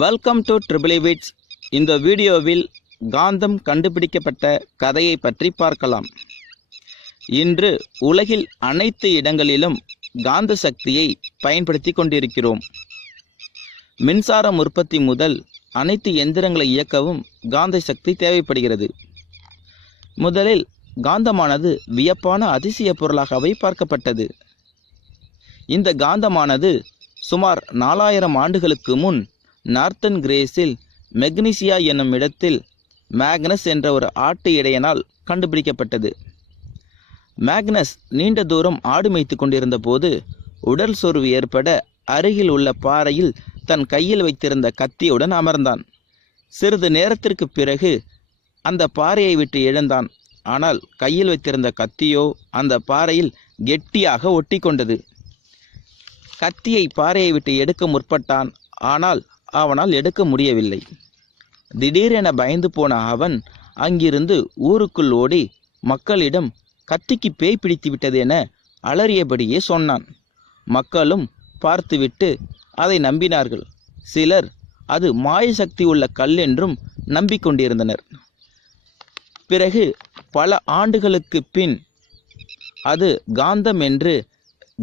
Welcome to ட்ரிபிளிவிட்ஸ் இந்த வீடியோவில் காந்தம் கண்டுபிடிக்கப்பட்ட கதையை பற்றி பார்க்கலாம். இன்று உலகில் அனைத்து இடங்களிலும் காந்த சக்தியை பயன்படுத்தி கொண்டிருக்கிறோம். மின்சாரம் உற்பத்தி முதல் அனைத்து எந்திரங்களை இயக்கவும் காந்த சக்தி தேவைப்படுகிறது. முதலில் காந்தமானது வியப்பான அதிசய பொருளாகவே பார்க்கப்பட்டது. இந்த காந்தமானது சுமார் நாலாயிரம் ஆண்டுகளுக்கு முன் நார்த்தன் கிரேஸில் மெக்னீசியா என்னும் இடத்தில் மேக்னஸ் என்ற ஒரு ஆட்டு இடையனால் கண்டுபிடிக்கப்பட்டது. மேக்னஸ் நீண்ட தூரம் ஆடு மேய்த்து கொண்டிருந்த போது உடல் சோர்வு ஏற்பட அருகில் உள்ள பாறையில் தன் கையில் வைத்திருந்த கத்தியுடன் அமர்ந்தான். சிறிது நேரத்திற்கு பிறகு அந்த பாறையை விட்டு எழுந்தான். ஆனால் கையில் வைத்திருந்த கத்தியோ அந்த பாறையில் கெட்டியாக ஒட்டி கொண்டது. கத்தியை பாறையை விட்டு எடுக்க முற்பட்டான். ஆனால் அவனால் எடுக்க முடியவில்லை. திடீரென பயந்து போன அவன் அங்கிருந்து ஊருக்குள் ஓடி மக்களிடம் கத்திக்கு பேய் பிடித்து விட்டது என அலறியபடியே சொன்னான். மக்களும் பார்த்துவிட்டு அதை நம்பினார்கள். சிலர் அது மாய சக்தி உள்ள கல் என்றும் நம்பிக்கொண்டிருந்தனர். பிறகு பல ஆண்டுகளுக்கு பின் அது காந்தம் என்று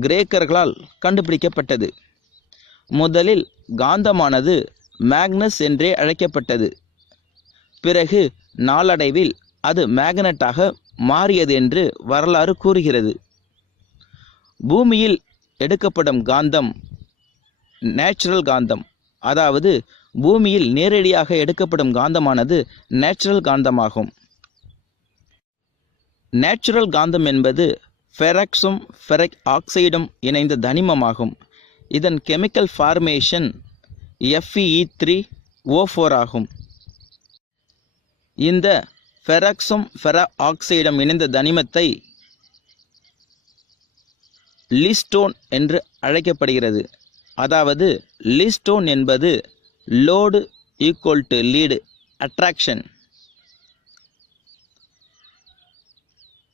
கிரேக்கர்களால் கண்டுபிடிக்கப்பட்டது. முதலில் காந்தமானது மேக்னஸ் என்றே அழைக்கப்பட்டது. பிறகு நாளடைவில் அது மேக்னட்டாக மாறியது என்று வரலாறு கூறுகிறது. பூமியில் எடுக்கப்படும் காந்தம் நேச்சுரல் காந்தம் அதாவது பூமியில் நேரடியாக எடுக்கப்படும் காந்தமானது நேச்சுரல் காந்தமாகும். நேச்சுரல் காந்தம் என்பது ஃபெரக்ஸும் ஃபெரக் ஆக்சைடும் இணைந்த தனிமமாகும். இதன் chemical formation F E three O four ஆகும். இந்த ஃபெராக்சும் ஃபெரா ஆக்சைடம் இணைந்த தனிமத்தை லிஸ்டோன் என்று அழைக்கப்படுகிறது. அதாவது லிஸ்டோன் என்பது lode equal to lead attraction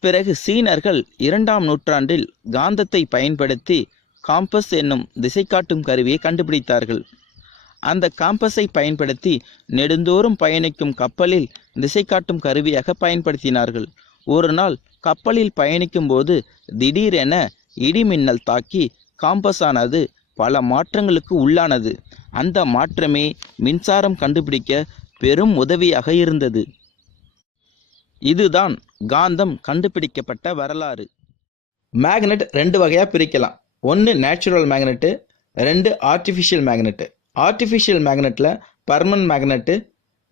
பிறகு சீனர்கள் இரண்டாம் நூற்றாண்டில் காந்தத்தை பயன்படுத்தி காம்பஸ் என்னும் திசை காட்டும் கருவியை கண்டுபிடித்தார்கள். அந்த காம்பஸை பயன்படுத்தி நெடுந்தோறும் பயணிக்கும் கப்பலில் திசை காட்டும் கருவியாக பயன்படுத்தினார்கள். ஒரு நாள் கப்பலில் பயணிக்கும் போது திடீரென இடிமின்னல் தாக்கி காம்பஸானது பல மாற்றங்களுக்கு உள்ளானது. அந்த மாற்றமே மின்சாரம் கண்டுபிடிக்க பெரும் உதவியாக இருந்தது. இதுதான் காந்தம் கண்டுபிடிக்கப்பட்ட வரலாறு. மேக்னெட் ரெண்டு வகையாக பிரிக்கலாம். ஒன்று நேச்சுரல் மேக்னெட்டு ரெண்டு ஆர்டிஃபிஷியல் மேக்னெட்டு ஆர்டிஃபிஷியல் மேக்னெட்டில் பர்மனன்ட் மேக்னெட்டு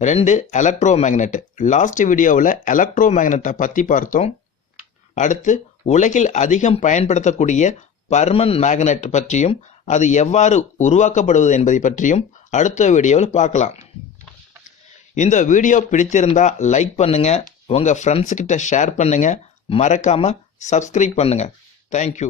ரெண்டு எலக்ட்ரோ மேக்னெட்டு லாஸ்ட் வீடியோவில் எலக்ட்ரோ மேக்னெட்டை பற்றி பார்த்தோம். அடுத்து உலகில் அதிகம் பயன்படுத்தக்கூடிய பர்மனன்ட் மேக்னெட் பற்றியும் அது எவ்வாறு உருவாக்கப்படுவது என்பதை பற்றியும் அடுத்த வீடியோவில் பார்க்கலாம். இந்த வீடியோ பிடித்திருந்தா லைக் பண்ணுங்கள் உங்கள் ஃப்ரெண்ட்ஸுக்கிட்ட ஷேர் பண்ணுங்கள் மறக்காமல் சப்ஸ்கிரைப் பண்ணுங்கள் தேங்க்யூ